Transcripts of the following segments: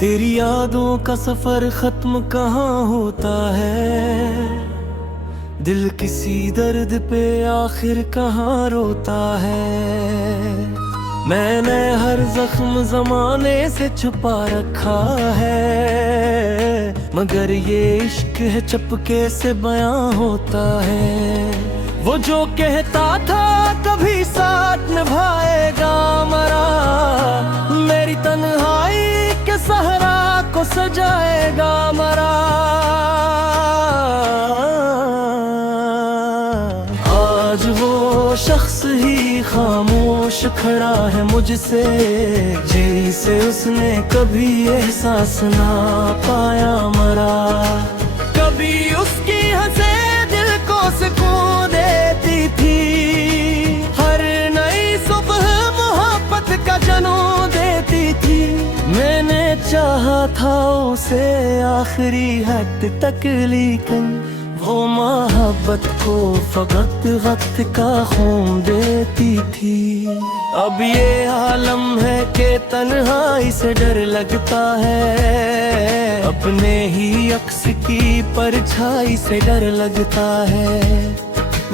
तेरी यादों का सफर खत्म कहाँ होता है, दिल किसी दर्द पे आखिर कहाँ रोता है। मैंने हर जख्म जमाने से छुपा रखा है, मगर ये इश्क है चपके से बयां होता है। वो जो कहता था कभी साथ निभाएगा मरा, मेरी तन्हाई के सहरा को सजाएगा मरा। आज वो शख्स ही खामोश खड़ा है मुझसे, जिसे उसने कभी एहसास ना पाया मरा। कभी उसकी हंसे दिल को सुकून देती थी, हर नई सुबह मोहब्बत का जनून देती थी। मैंने चाहा था उसे आखिरी हद तक, लेकिन वो मोहब्बत को फकत वक्त का खून देती थी। अब ये आलम है कि तन्हाई से डर लगता है, अपने ही अक्स की परछाई से डर लगता है।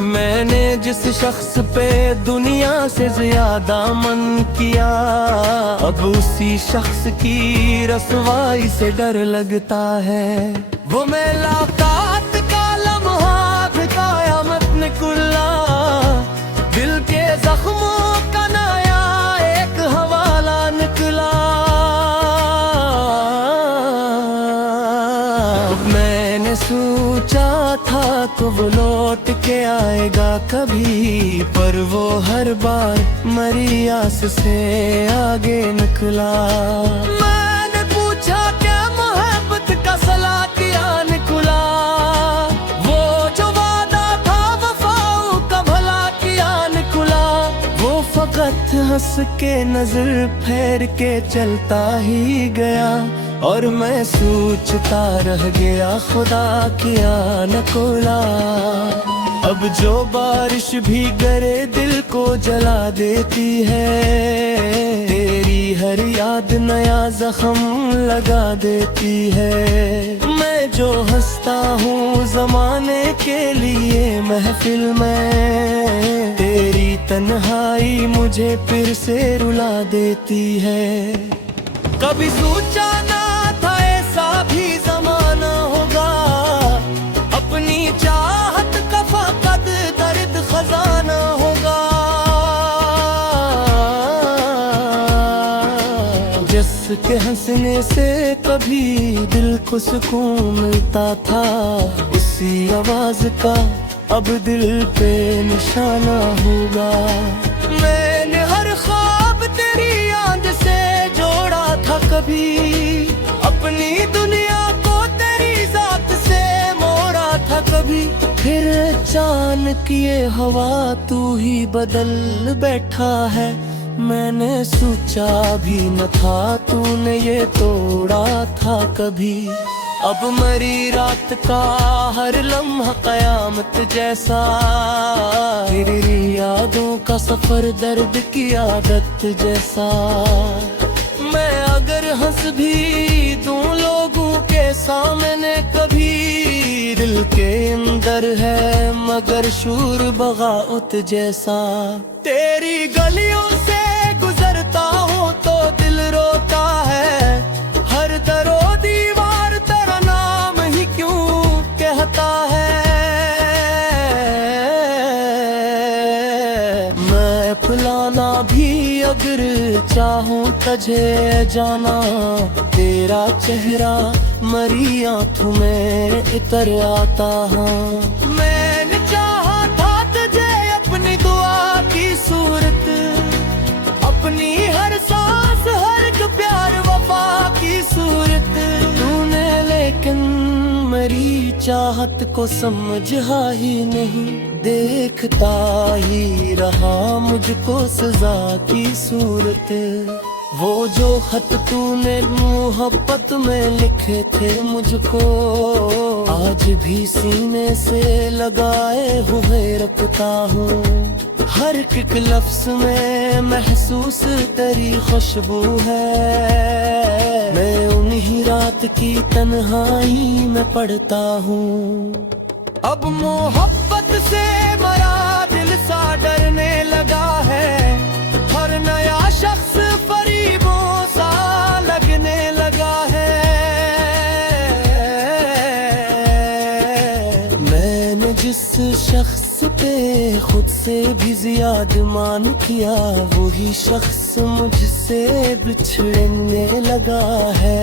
मैंने जिस शख्स पे दुनिया से ज्यादा मन किया, अब उसी शख्स की रसवाई से डर लगता है। वो मुलाकात का लम्हा भी क़यामत निकला, दिल के जख्मों का नया एक हवाला निकला। मैंने सोचा था कि वो लौट के आएगा कभी, पर वो हर बार मरी आस से आगे निकला। मैंने पूछा क्या मोहब्बत का सला किया निकला, वो जो वादा था वफाओं का भला किया निकला। वो फकत हंस के नजर फेर के चलता ही गया, और मैं सोचता रह गया खुदा किया न कोला। अब जो बारिश भी गरे दिल को जला देती है, तेरी हर याद नया जख्म लगा देती है। मैं जो हंसता हूँ जमाने के लिए महफिल में, तेरी तन्हाई मुझे फिर से रुला देती है। कभी सोचा ना था ऐसा भी जमाना होगा, अपनी चाहत का फकत दर्द खजाना होगा। जिसके हंसने से कभी दिल को सुकून मिलता था, उसी आवाज का अब दिल पे निशाना होगा। मैंने हर ख्वाब तेरी याद से जोड़ा था कभी, अपनी दुनिया को तेरी जात से मोड़ा था कभी। फिर अचानक ये हवा तू ही बदल बैठा है, मैंने सोचा भी न था तूने ये तोड़ा था कभी। अब मरी रात का हर लम्हा कयामत जैसा, तेरी यादों का सफर दर्द की आदत जैसा। मैं अगर हंस भी दूं लोगों के सामने कभी, दिल के अंदर है मगर शूर बगावत जैसा। तेरी गलियों से गुजरता हूँ तो दिल रोता है, हर दरो दीवार तेरा नाम ही क्यों कहता है। मैं फुलाना भी अगर चाहूं तुझे जाना, तेरा चेहरा मरी आंखों में इतर आता है। मैंने चाहा था तुझे अपनी दुआ की सूरत, अपनी हर सांस हर एक प्यार वफा की सूरत। तूने लेकिन मेरी चाहत को समझा ही नहीं, देखता ही रहा मुझको सजा की सूरत। वो जो खत तूने मोहब्बत में लिखे थे मुझको, आज भी सीने से लगाए हुए रखता हूँ। हर एक लफ्ज में महसूस तेरी खुशबू है, मैं उन्हीं ही रात की तन्हाई में पढ़ता हूँ। अब मोहब्बत से मरा दिल सा डरने लगा है, हर नया शख्स फरीबों सा लगने लगा है। मैंने जिस शख्स पे खुद से भी ज्यादा मान किया, वही शख्स मुझसे बिछड़ने लगा है।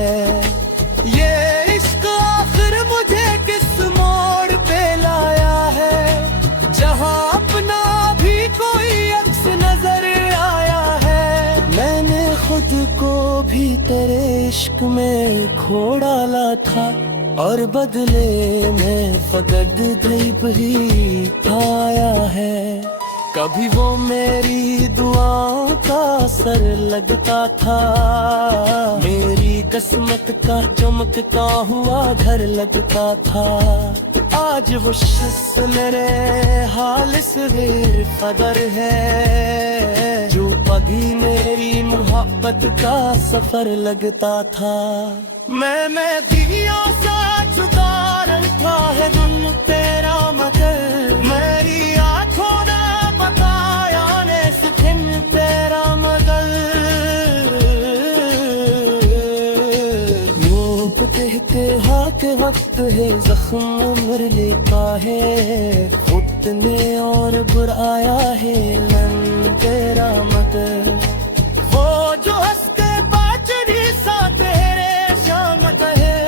ये इश्क आखिर मुझे किस मोड़ पे लाया है, जहां अपना भी कोई अक्स नजर आया है। मैंने खुद को भी तेरे इश्क में खो डाला था, और बदले में फकत दैब ही पाया है। कभी वो मेरी दुआओं का असर लगता था, मेरी किस्मत का चमकता हुआ घर लगता था। आज वो शख्स मेरे हाल से बेखबर है, जो कभी मेरी मोहब्बत का सफर लगता था। मैं दिया सा जुदा रखा है दिल तेरा मगर, मेरी आंखों ने बताया ने सिखिन तेरा मगर। यूं कहते हाथ वक्त है जख्म मर लेता है, खुद ने और बुराया है लन तेरा मगर। वो जो हंस के पाचरी सा तेरे शामत है,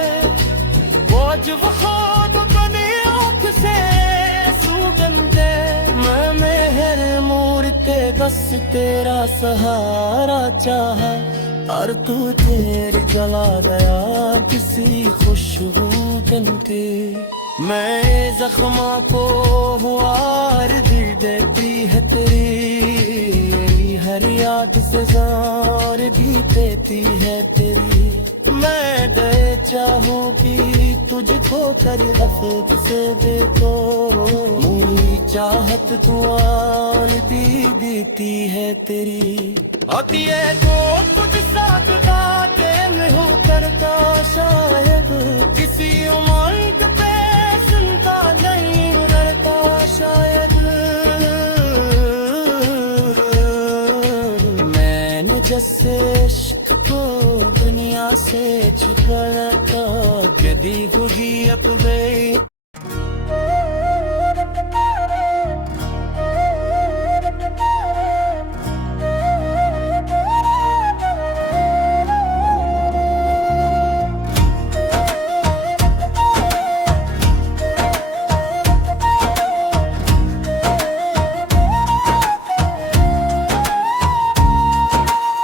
वो जो खुद बने आँख से सुगंधे। मैं मेहर मूर के बस तेरा सहारा चाहा, और तू तेरे जला गया किसी खुशबू के। मैं जख्मों को हुआर दिल देती है तेरी, हर याद से जार भी देती है तेरी। मैं दे चाहूँ कि तुझको कर हफ्त से देखो, मेरी चाहत तू आन भी देती है तेरी। होती है तो कुछ साथ बातें मैं हूँ करता, शायद किसी उम्र पे सुनता नहीं डरता शायद। मैंने जैसे इश्क को दुनिया से छुपाया था, कभी होगी अब गई।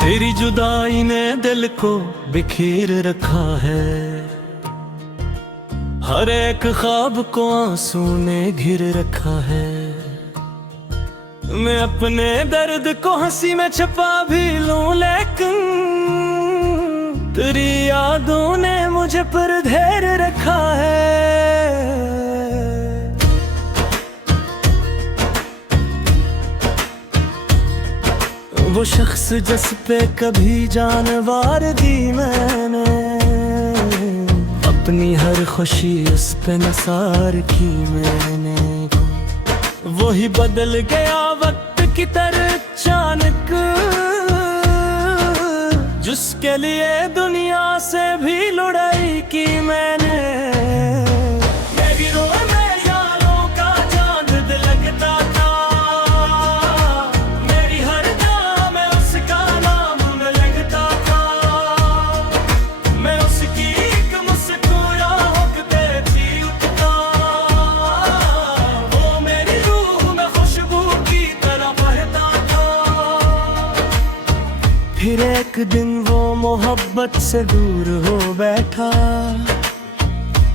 तेरी जुदाई ने दिल को बिखेर रखा है, हर एक ख्वाब को आंसू ने घिर रखा है। मैं अपने दर्द को हंसी में छुपा भी लूं, लेकिन तेरी यादों ने मुझे पर घेर रखा है। वो शख्स जिस पे कभी जान वार दी मैंने, अपनी हर खुशी उस पे नसार की मैंने। वही बदल गया वक्त की तरह अचानक, जिसके लिए दुनिया से भी लड़ाई की मैंने। फिर एक दिन वो मोहब्बत से दूर हो बैठा,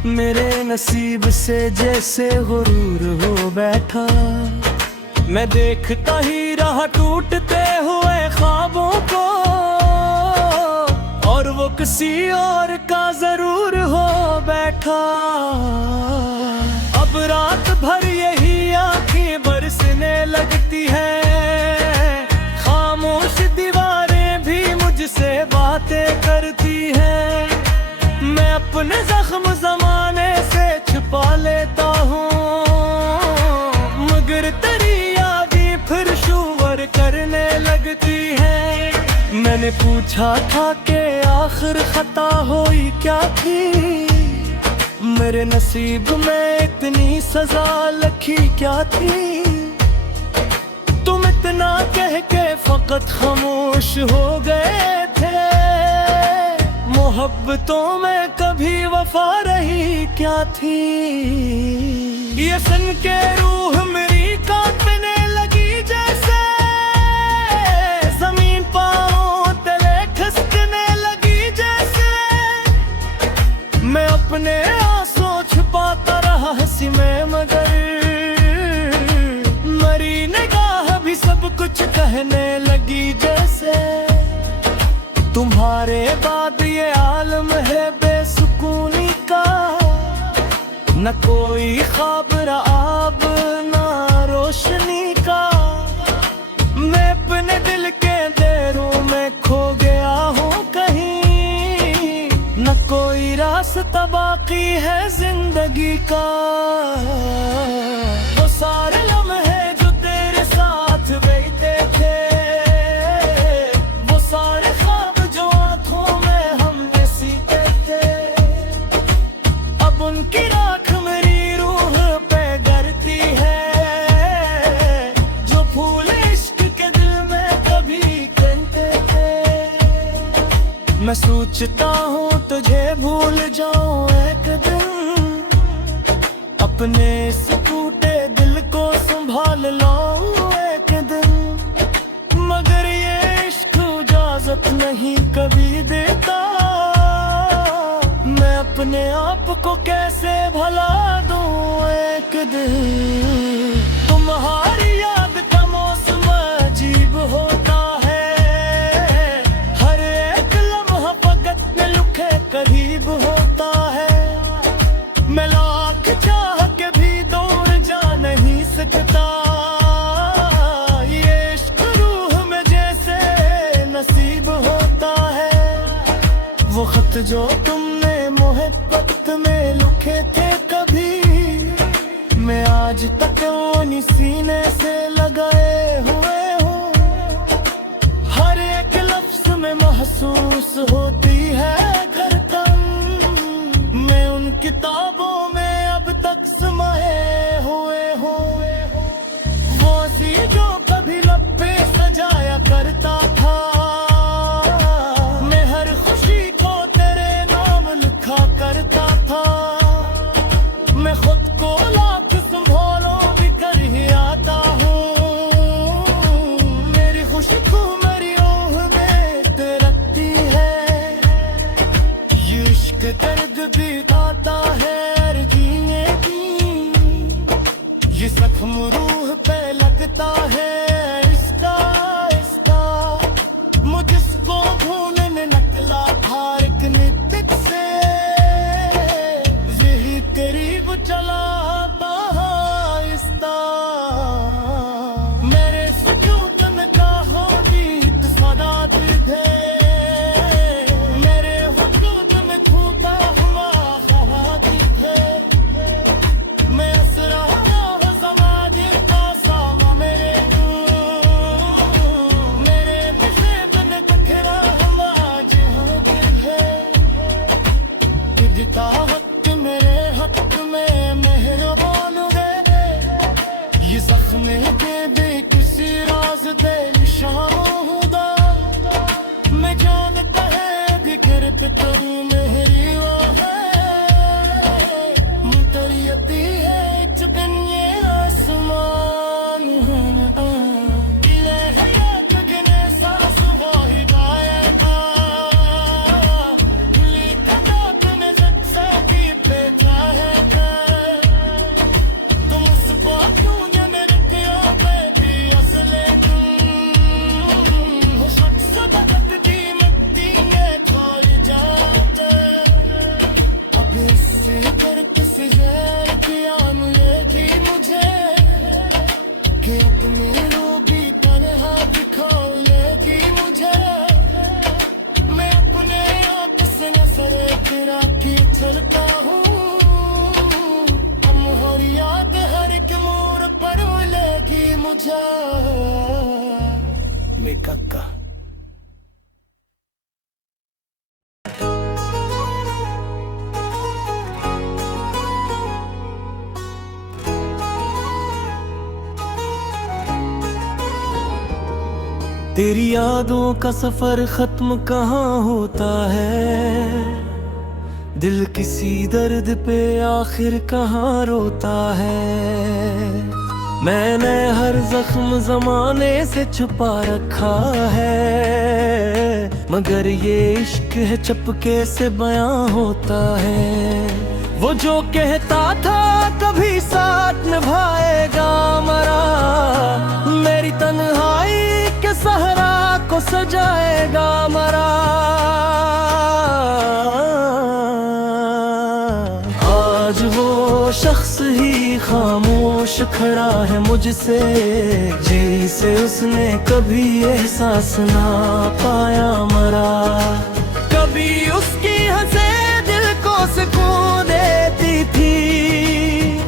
मेरे नसीब से जैसे गुरूर हो बैठा। मैं देखता ही रहा टूटते हुए ख्वाबों को, और वो किसी और का जरूर हो बैठा। अब रात भर यही आंखें बरसने लगती है, खामोश दीवारें भी मुझसे बातें करती है। मैंने पूछा था कि आखिर खता हुई क्या थी, मेरे नसीब में इतनी सजा लिखी क्या थी। तुम इतना कह के फकत खामोश हो गए थे, मोहब्बतों में कभी वफा रही क्या थी। ये सुन के रूह मेरी कांपने लगी, जैसे जमीन पांव तले खिसकने लगी। जैसे मैं अपने आंसू छुपाता रहा हंसी में, मगर मरी निगाह भी सब कुछ कहने लगी। जैसे तुम्हारे बाद ये आलम है बेसुकूनी का, न कोई ख्वाब आब ना रोशनी का। मैं अपने दिल के अंधेरों में खो गया हूँ कहीं, न कोई रास्ता बाकी है जिंदगी का। वो सारे लम्हे जो तेरे साथ बीते थे, वो सारे ख्वाब जो आंखों में हमने सीखे थे, अब उनकी राख मेरी रूह पे गिरती है। जो फूल इश्क के दिल में कभी खिलते थे, मैं सोचता हूँ तुझे भूल जाऊं एक दिन, अपने इस टूटे दिल को संभाल लाऊं एक दिन। मगर ये इश्क इजाजत नहीं कभी देता, मैं अपने आप को कैसे भला दूं एक दिन। तुम्हारी याद का मौसम अजीब होता है, हर एक लम्हा फकत में लुके करीब होता है। मैं लाख चाह के भी दूर जा नहीं सकता, ये इश्क रूह में जैसे नसीब होता है। वो खत जो तुमने मोहब्बत में लिखे थे कभी, मैं आज तक उन्हीं सीने से लगाए हुए हूँ। हर एक लफ्ज में महसूस होती है धड़कन, मैं उन किताबों में अब तक समाये हुए हूँ। वो सी जो कभी लब पे सजाया करता था, मैं हर खुशी को तेरे नाम लिखा करता था। मैं खुद को लाख संभालो भी कर ही आता हूँ, मेरी खुशी को मेरी रूह में तड़पती है। ये इश्क दर्द भी आता है हर जीने की, ये जख्म रूह पे लगता है इसका इसका। मुझको भूलने निकला था एक नित्य से, यही करीब चला आहिस्ता। मेरे सुकूत में काहो गीत सदात थे, मेरे वजूद में खूबा हुआ ख्वाती थे। मैं असरा ज़माने का सामा मेरे मुझे बिन दिखरा हुआ जहांगीर है। दिखता हक मेरे हक में मेहरबान रे, ये ज़ख्म के भी किसी राज दे निशान खुदा। मैं जानता है बिखर पे तरू मेरी वो है, मुतरियती है एक दिन ये आसमान। दिले है याद गिने सांस वो हिदायत, खुली कदात में जग से की पे चाहे कर। तुम उस बातों या मेरे क्यों पे भी असले तुम हो शख्स सदकत दी मिट्टी में खोल जाते। अब इससे कर किसी जहर पिया मिलेगी मुझे, कि अपनी रूबी तन्हा दिखौलेगी मुझे। मैं अपने आप से नजर तेरा की चलता हूँ, हम हर याद हर एक मोड़ पर मिलेगी मुझे। मेरे काका तेरी यादों का सफर खत्म कहाँ होता है, दिल किसी दर्द पे आखिर कहाँ रोता है। मैंने हर जख्म जमाने से छुपा रखा है, मगर ये इश्क है चपके से बयां होता है। वो जो कहता था कभी साथ निभाएगा मरा, मेरी तन्हाई के सहरा को सजाएगा मरा। आज वो शख्स ही खामोश खड़ा है मुझसे, जिसे उसने कभी एहसास ना पाया मरा। कभी उसकी हंसे दिल को सुकून देती थी,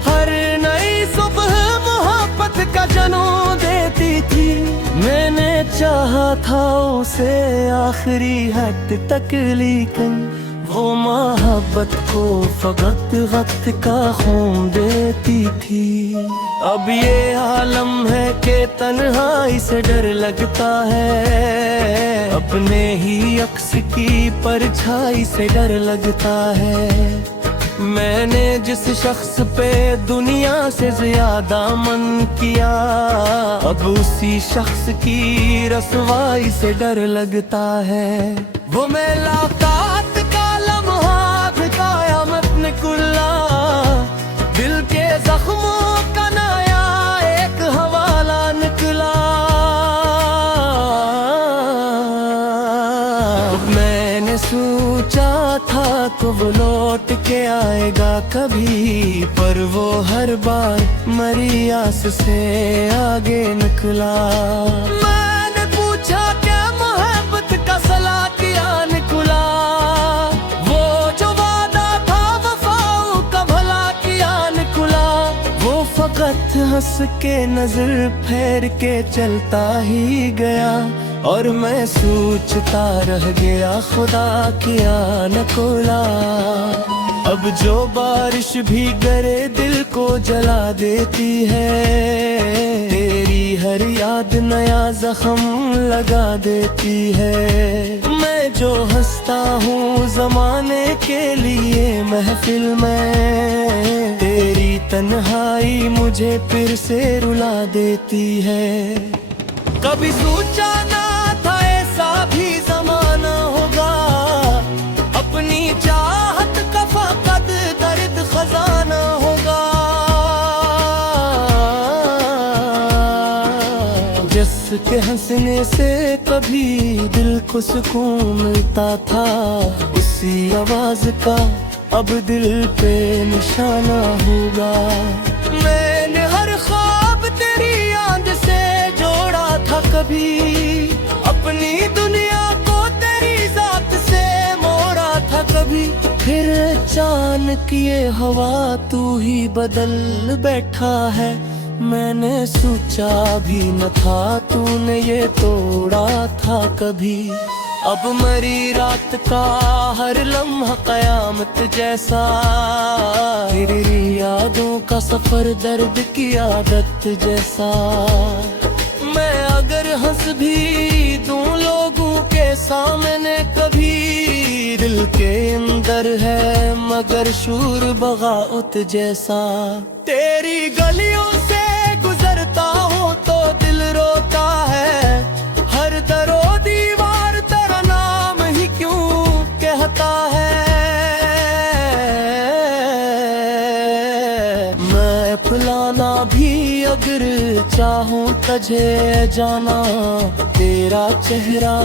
हर नई सुबह मोहब्बत का जनून देती थी। मैंने चाहा था उसे आखिरी हद तक, लेकिन वो मोहब्बत को फकत वक्त का खून देती थी। अब ये आलम है कि तन्हाई से डर लगता है, अपने ही अक्स की परछाई से डर लगता है। मैंने जिस शख्स पे दुनिया से ज्यादा मन किया, अब उसी शख्स की रसवाई से डर लगता है। वो मुलाकात का लम्हा क़यामत निकला, दिल के जख्मों का नया एक हवाला निकला। मैंने सोचा था तो वो लौट के आएगा कभी, पर वो हर बार मरी आस से आगे निकला। मैंने पूछा क्या मोहब्बत का सला किया निकला, वो जो वादा था वफाओं का भला किया निकला। वो फकत हंस के नजर फेर के चलता ही गया, और मैं सोचता रह गया खुदा किया न कोला। अब जो बारिश भी गरे दिल को जला देती है, तेरी हर याद नया जख्म लगा देती है। मैं जो हंसता हूँ जमाने के लिए महफिल में, तेरी तन्हाई मुझे फिर से रुला देती है। कभी सोचा ना था ऐसा भी जमाना होगा, अपनी चाहत का फकत दर्द खजाना होगा। जिसके हंसने से कभी दिल को सुकून मिलता था, उसी आवाज का अब दिल पे निशाना होगा। मैंने हर ख्वाब तेरी याद से जोड़ा था कभी, अपनी दुनिया को तेरी जात से मोड़ा था कभी। फिर अचानक ये हवा तू ही बदल बैठा है, मैंने सोचा भी न था तूने ये तोड़ा था कभी। अब मरी रात का हर लम्हा क़यामत जैसा, तेरी यादों का सफर दर्द की आदत जैसा। मैं अगर हंस भी दूं लोगों के सामने कभी, दिल के अंदर है मगर शूर बगावत जैसा। तेरी गलियों से गुजरता हूँ तो दिल रोता है, हर दरो दीवार तेरा नाम ही क्यों कहता है। मैं फुलाना भी अगर चाहूँ तुझे जाना, तेरा चेहरा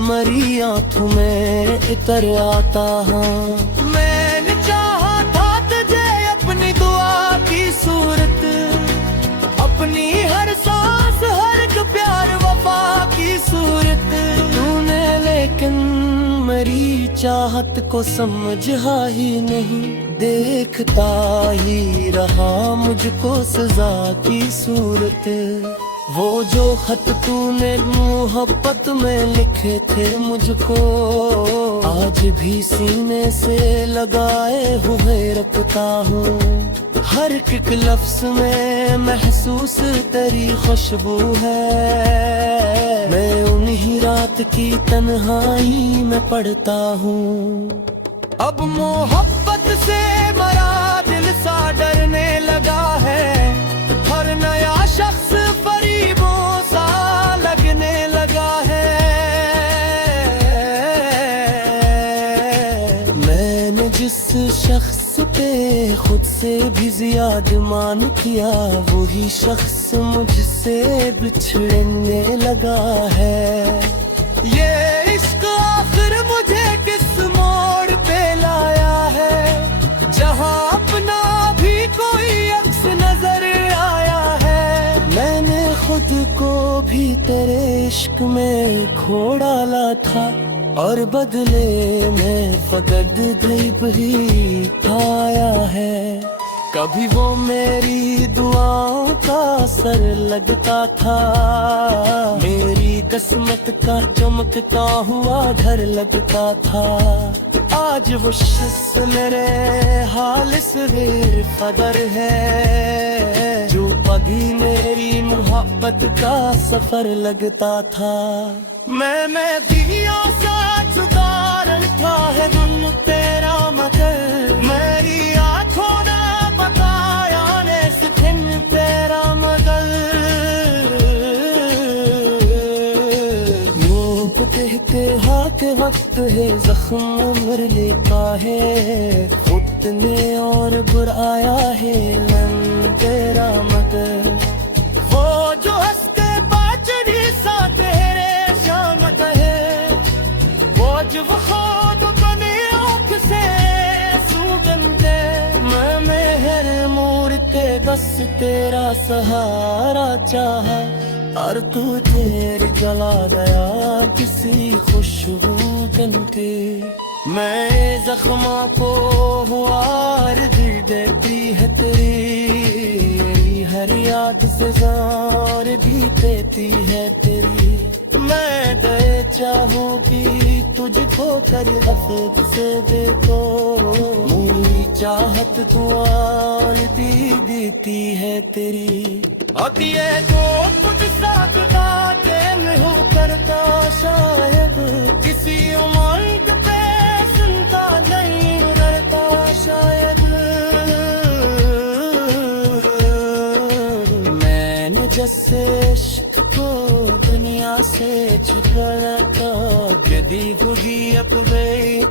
मरी आँखों में इतर आता है। मैंने चाहा था तुझे अपनी दुआ की सूरत, अपनी हर सांस हर एक प्यार वफा की सूरत। तूने लेकिन मेरी चाहत को समझा ही नहीं, देखता ही रहा मुझको सजा की सूरत। वो जो खत तूने मोहब्बत में लिखे थे मुझको, आज भी सीने से लगाए हुए रखता हूँ। हर एक लफ्ज में महसूस तेरी खुशबू है, मैं उन्हीं रात की तन्हाई में पढ़ता हूँ। अब मोहब्बत से मरा दिल सा डरने लगा है, हर नया शख्स फरीबों सा लगने लगा है। मैंने जिस शख्स पे खुद से भी ज्यादा मान किया, वही शख्स मुझसे बिछड़ने लगा है। ये इश्क आखिर मुझे किस मोड़ पे लाया है, जहां अपना भी कोई अक्स नजर आया है। मैंने खुद को भी तेरे इश्क में खो डाला था, और बदले में फकत ग़ैब ही पाया है। कभी वो मेरी दुआओं का असर लगता था, मेरी किस्मत का चमकता हुआ घर लगता था। आज वो शख्स मेरे हाल से बेखबर है, जो कभी मेरी मोहब्बत का सफर लगता था। मैं दिया सा जुदारन था है गुन तेरा मगर, मेरी आंखों ने बताया ने सिखन तेरा मगर। वो कहते हाथ वक्त है जख्म उम्र लेता है, खुद ने और बुराया है लन तेरा मगर। वो जो हंस के पाचरी सा तेरे शामत है, वो जो खुद बने आँख से सुगंधे। मैं मेहर मूरते बस तेरा सहारा चाहा, और तू तेरे जला गया किसी खुशबू के। मैं जख्मों को हुआ दिल देती है तेरी, हर याद से जार भी देती है तेरी। मैं दे चाहूँ कि तुझको कर हफ़्त से देखो, मेरी चाहत तू आरती देती है तेरी। होती है तो कुछ साथ में हो करता शायद, किसी उम्र पे सुनता नहीं डरता शायद। मैंने जैसे इश्क को दुनिया से छुपाया था, कभी बुझी अब गई।